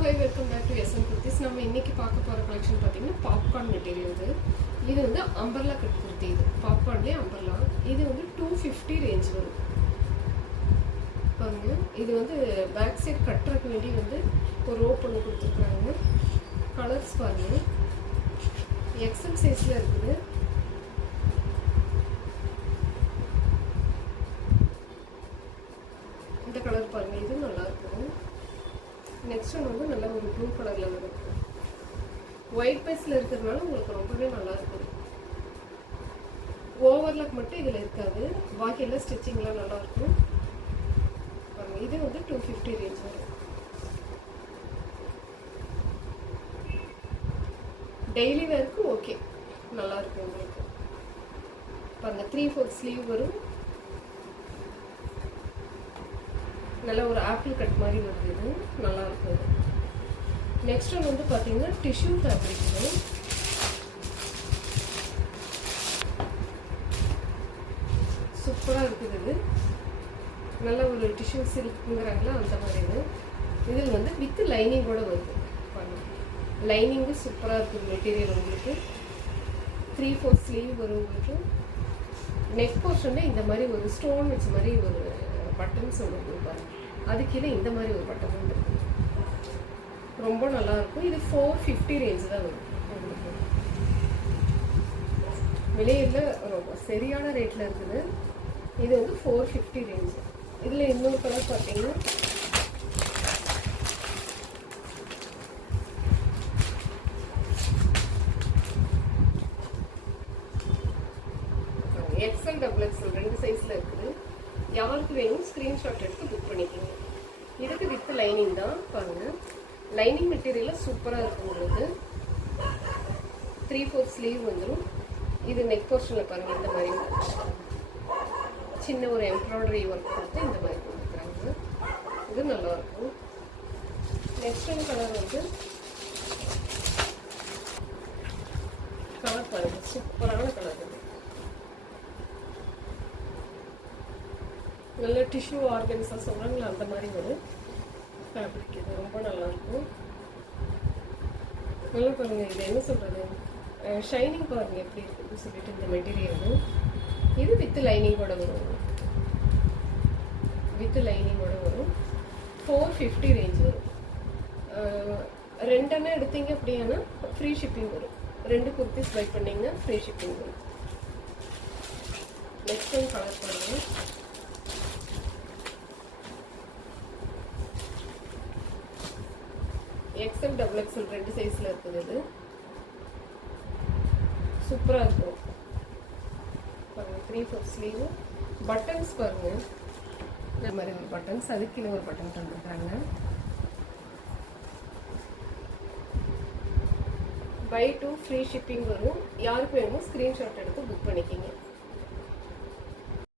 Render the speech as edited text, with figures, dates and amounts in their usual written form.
Hi welcome back to SM Kurtis. நம்ம இன்னைக்கு பார்க்க போகிற கலெக்ஷன் பார்த்தீங்கன்னா பாப்கார்ன் மெட்டீரியல். இது வந்து அம்பர்லா கட் குர்த்தி. இது பாப்கார்ன்லேயே அம்பர்லா. இது வந்து 250 ரேஞ்ச் வரும் பாருங்க. இது வந்து பேக் சைட் கட்டுறதுக்கு வேண்டி வந்து ஒரு ரோப் ஒன்று கொடுத்துருக்குறாங்க. கலர்ஸ் பாருங்க, எக்ஸல் சைஸில் இருக்குது. இந்த கலர் பாருங்க, இது நல்லா இருக்கும். நெக்ஸ்ட் ஒன்று வந்து நல்ல ஒரு ப்ளூ கலரில் வரும். ஒயிட் பேஸில் இருக்கிறதுனால உங்களுக்கு ரொம்பவே நல்லா இருக்கும். ஓவர்லாக் மட்டும் இதில் இருக்காது, பாக்கி எல்லாம் ஸ்டிச்சிங்லாம் நல்லாயிருக்கும் பாருங்க. இது வந்து 250 ரேஞ்ச் வரும். டெய்லி வேருக்கு ஓகே, நல்லாயிருக்கும் உங்களுக்கு பாருங்க. 3/4 ஸ்லீவ் வரும். நல்ல ஒரு ஆப்பிள் கட் மாதிரி வருது. இது நல்லா இருக்கும். நெக்ஸ்ட் ஒன்று வந்து பார்த்தீங்கன்னா டிஷ்யூ ஃபேப்ரிக். இது சூப்பராக இருக்குது. இது நல்ல ஒரு டிஷ்யூ சில்க்குங்கிறாங்களா அந்த மாதிரி. இது இதில் வந்து வித் லைனிங்கோட வருது பாருங்க. லைனிங்கு சூப்பராக இருக்குது மெட்டீரியல். உங்களுக்கு 3/4 ஸ்லீவ் வரும். உங்களுக்கு நெக் போர்ஷனில் இந்த மாதிரி ஒரு ஸ்டோன் வச்ச மாதிரி ஒரு பட்டன்ஸ் ஒன்று கொடுப்பாரு. அது கீழே இந்த மாதிரி ஒரு பட்டன் வந்து இருக்கு. ரொம்ப நல்லா இருக்கும். இது 450 ரேஞ்ச் தான் வரும் உங்களுக்கு. விலையில் ரொம்ப சரியான ரேட்டில் இருக்குது. இது வந்து 450 ரேஞ்ச். இதில் இன்னொரு கலர் பார்த்தீங்கன்னா எக்ஸ்எல் டபுள் எக்ஸ்எல் 2 சைஸில் இருக்குது. யாருக்கு வேணும் ஸ்க்ரீன்ஷாட் எடுத்து புக் பண்ணிக்கோங்க. இதுக்கு வித் லைனிங் தான் பாருங்கள். லைனிங் மெட்டீரியலில் சூப்பராக இருக்கும் உங்களுக்கு. 3/4 ஸ்லீவ் வந்துடும். இது நெக் போர்ஷனில் பாருங்கள், இந்த மாதிரி சின்ன ஒரு எம்ப்ராய்டரி ஒர்க் கொடுத்து இந்த மாதிரி கொடுத்துருக்காங்க. இது நல்லாயிருக்கும். நெக்ஸ்ட் ஒன்று கலர் வந்து கலர் பாருங்கள், சூப்பரான கலர். இது நல்ல டிஷ்யூ ஆர்கன்ஸாக சொல்கிறாங்களா அந்த மாதிரி ஒரு ஃபேப்ரிக். இது ரொம்ப நல்லாயிருக்கும். நல்லா பாருங்கள். இது என்ன சொல்கிறது, ஷைனிங் பாருங்கள் எப்படி இருக்குதுன்னு சொல்லிட்டு இந்த மெட்டீரியல். இது வித் லைனிங்கோட வரும். வித் லைனிங்கோட வரும். 450 ரேஞ்ச் வரும். 2 எடுத்தீங்க அப்படின்னா ஃப்ரீ ஷிப்பிங் வரும். 2 குர்த்திஸ் பை பண்ணிங்கன்னா ஃப்ரீ ஷிப்பிங் வரும். நெக்ஸ்ட் டைம் கலர் பாருங்கள். எக்ஸ்எல் டபுள் எக்ஸ்எல் 2 சைஸில் இருக்குது. இது சூப்பராக இருக்கும் பாருங்கள். 3/4 ஸ்லீவ். பட்டன்ஸ் பாருங்கள், இந்த மாதிரி ஒரு பட்டன்ஸ், அதுக்கு ஒரு பட்டன் தந்துருக்காங்க. பை 2 ஃப்ரீ ஷிப்பிங் வரும். யாருக்கு வேணுமோ ஸ்க்ரீன்ஷாட் எடுத்து புக் பண்ணிக்கிங்க.